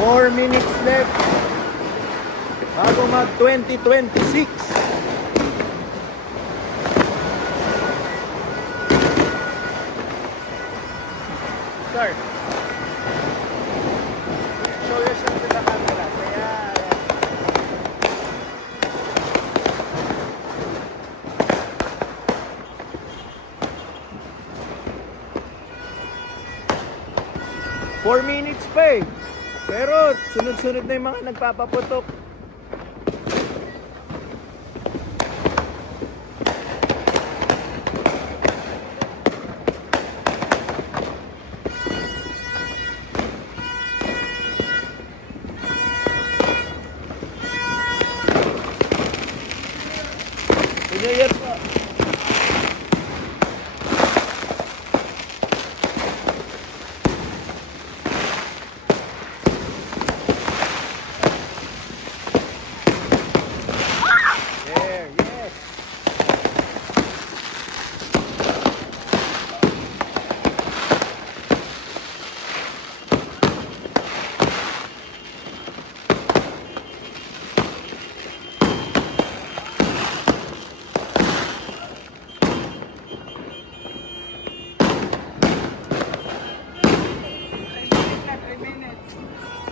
4 minutes left bago mag 2026. Sir, show yourself to the camera. Ayan. 4 minutes pa eh. Pero sunod-sunod na yung mga nagpapaputok. Pinayat pa. There, yes.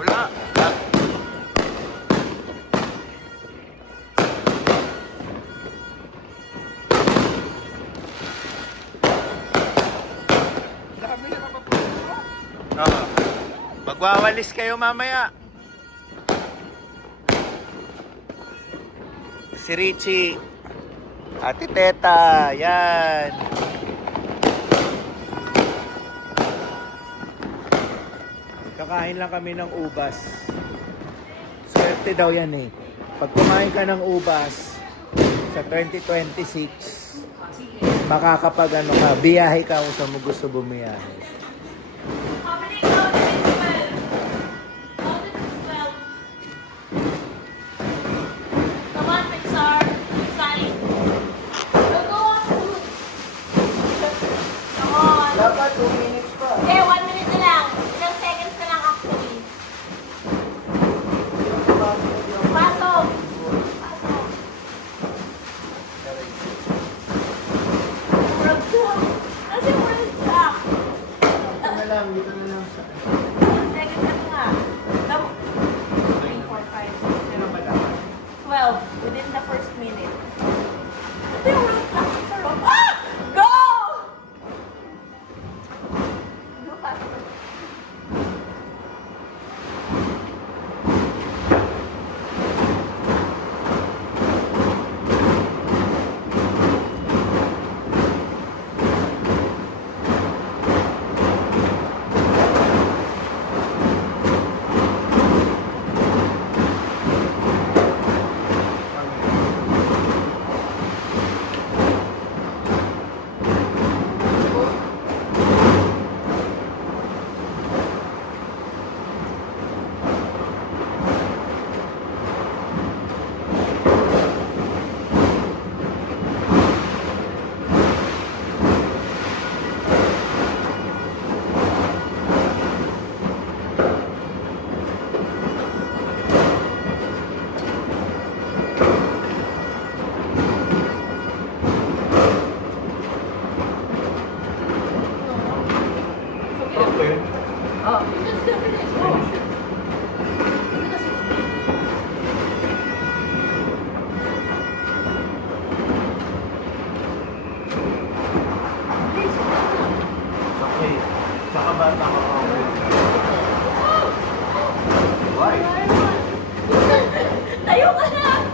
Wala. Oo. Magwawalis kayo mamaya. Si Richie. Ate Teta. Yan. Kakain lang kami ng ubas. Swerte daw yan eh. Pag kumain ka ng ubas sa 2026, makakapag ano ka, biyahe ka kung saan mo gusto bumiyahe. How many minutes? 12. How many is 12? Come on, Pixar. Inside. Go on, food. Come on. Dapat 2 minutes pa. Okay, 1 minute na lang. Ilang seconds na lang actually. Pasok. Pasok. Murag jack. Kasi murag jack. Dito na lang sa... Seconds na nga. 3, 4, 5, 6, 7, 12 within the first minute. Ito yung road clock sa road. Ah! Go! Go faster. Oh, just finish. Go. Okay. Saka bata ka pa. Why? Tayo ka na!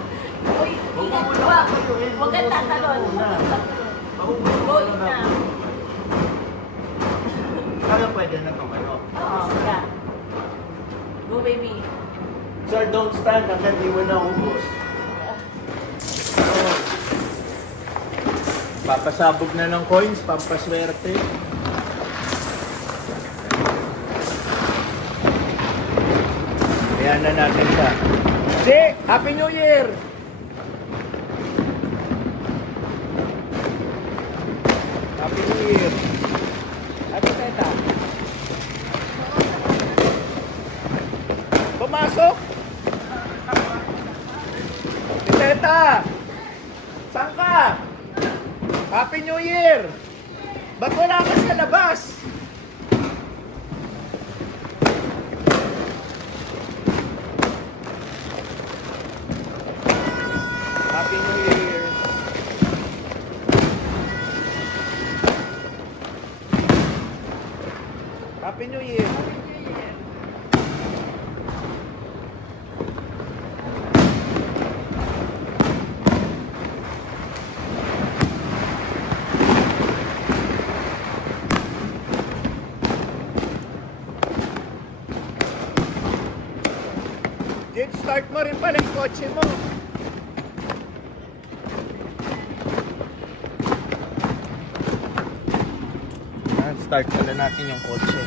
Uy, ingat ka. Huwag kang tatalon. Go na. Kaya pwede na tumayo. Oo, yeah. Go, baby. Sir, don't stand hanggang di mo na ubos. Oh. Papasabog na ng coins, pampaswerte. Ayan na natin siya. Si, Happy New Year! Happy New Year! Happy Teta! pumasok? Tita! Saan ka? Happy New Year! Ba't wala ka sa labas? Happy New Year! Happy New Year! Jade, start mo rin pala yung kotse mo. Start pala natin yung kotse.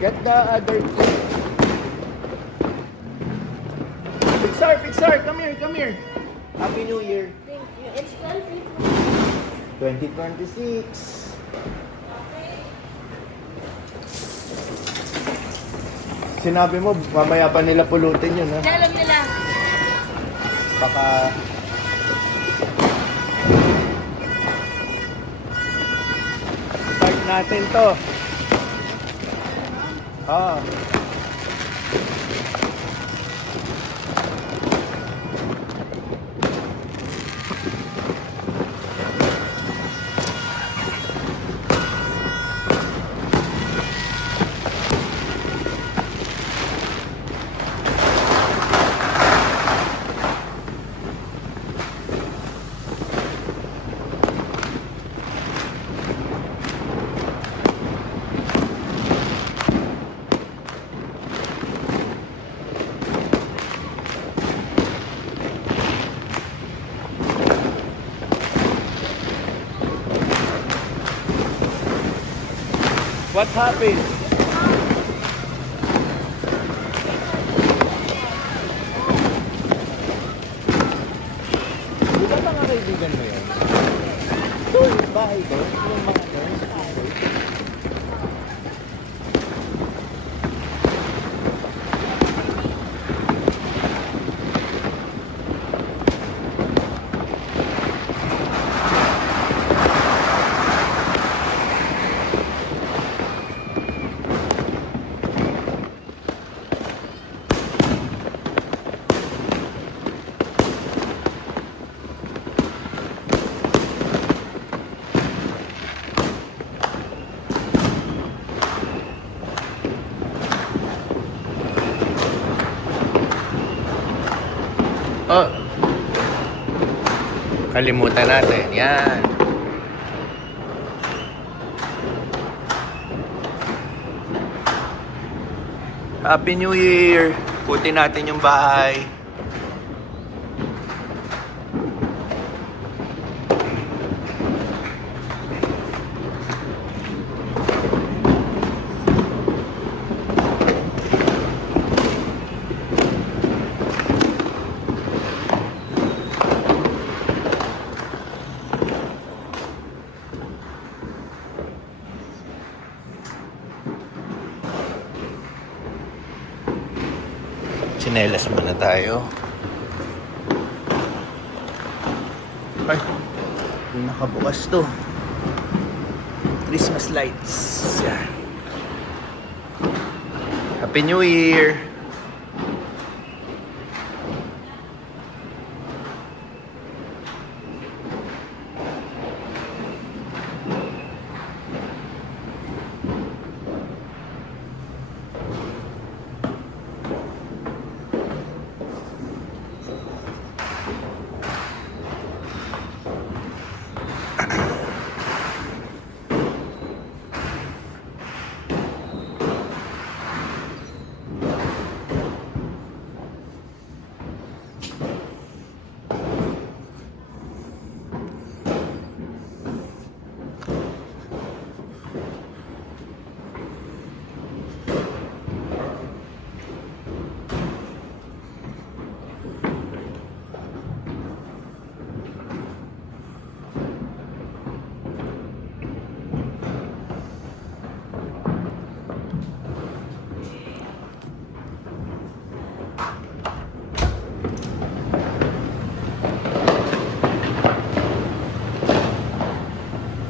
Get the other key. Pixar, come here. Happy New Year. Thank you. It's 2026. Sinabi mo, mamaya pa nila pulutin yun, ha? Alam nila. Baka... Start natin to. Ah. What happened? Di ba mga kaibigan mo yun? Ito, yung bahay ko. Yung mga bahay. Oh. Kalimutan natin. Yan. Happy New Year. Putin natin yung bahay. Chinelas muna tayo. Ay, nakabukas to. Christmas lights. Yan. Happy New Year!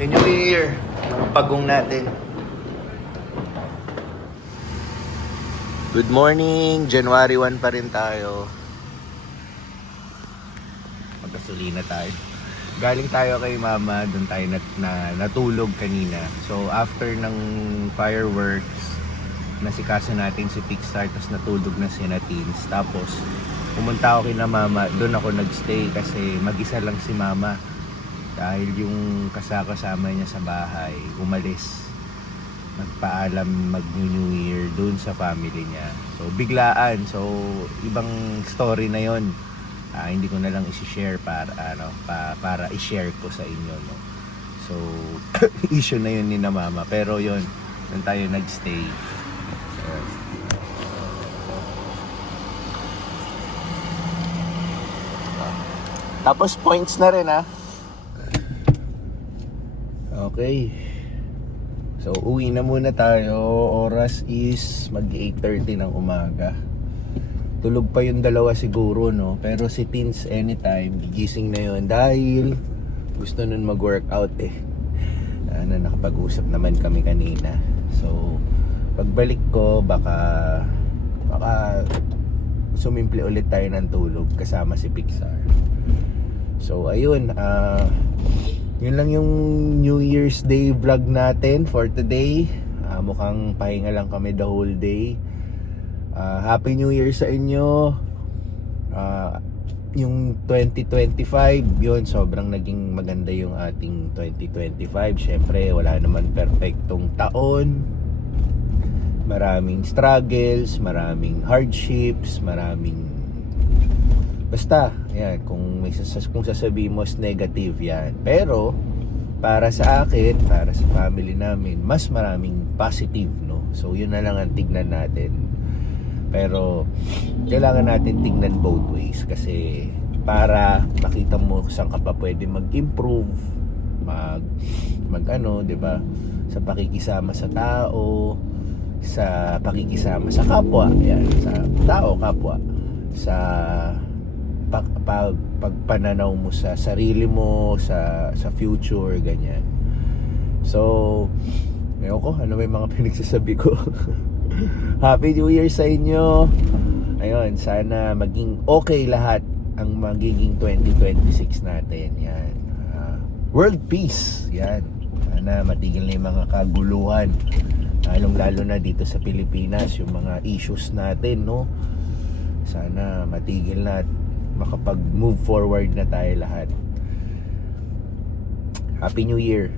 Happy New Year! Mga pagong natin. Good morning! January 1 pa rin tayo. Magkasulina tayo. Galing tayo kay mama, doon tayo natulog kanina. So after ng fireworks, nasikaso natin si Pixar, tapos natulog na si Natins. Tapos pumunta ako kay mama, doon ako nagstay kasi mag-isa lang si mama. Dahil yung kasama niya sa bahay, umalis. Nagpaalam mag-New Year doon sa family niya. So biglaan, so ibang story na yon. Hindi ko na lang i-share para i-share ko sa inyo, no. So issue na yun ni na mama, pero yon doon tayo nagstay. Tapos points na rin, ha. Okay. So, uwi na muna tayo. Oras is mag-8:30 ng umaga. Tulog pa yung dalawa siguro, no? Pero si Tins anytime, gigising na yun dahil gusto nun mag-workout eh. Nakapag-usap naman kami kanina. So, pagbalik ko, baka sumimple ulit tayo ng tulog kasama si Pixar. So, ayun. Yun lang yung New Year's Day vlog natin for today. Mukhang pahinga lang kami the whole day. Happy New Year sa inyo. Yung 2025, yun, sobrang naging maganda yung ating 2025. Syempre, wala naman perfectong taon. Maraming struggles, maraming hardships, basta, yan, kung sasabihin mo is negative yan. Pero, para sa akin, para sa family namin, mas maraming positive, no? So, yun na lang ang tignan natin. Pero, kailangan natin tignan both ways. Kasi, para makita mo saan ka pa pwede mag-improve, diba? Sa pakikisama sa tao, sa pakikisama sa kapwa, yan, sa tao, kapwa, sa pagpananaw mo sa sarili mo, sa future, ganyan. So, ngayon ko, ano may mga pinagsasabi ko. Happy New Year sa inyo. Ayun, sana maging okay lahat ang magiging 2026 natin. Yan. World peace. Yan. Sana matigil na yung mga kaguluhan. Lalo na dito sa Pilipinas, yung mga issues natin, no? Sana matigil na at makapag-move forward na tayo lahat. Happy New Year!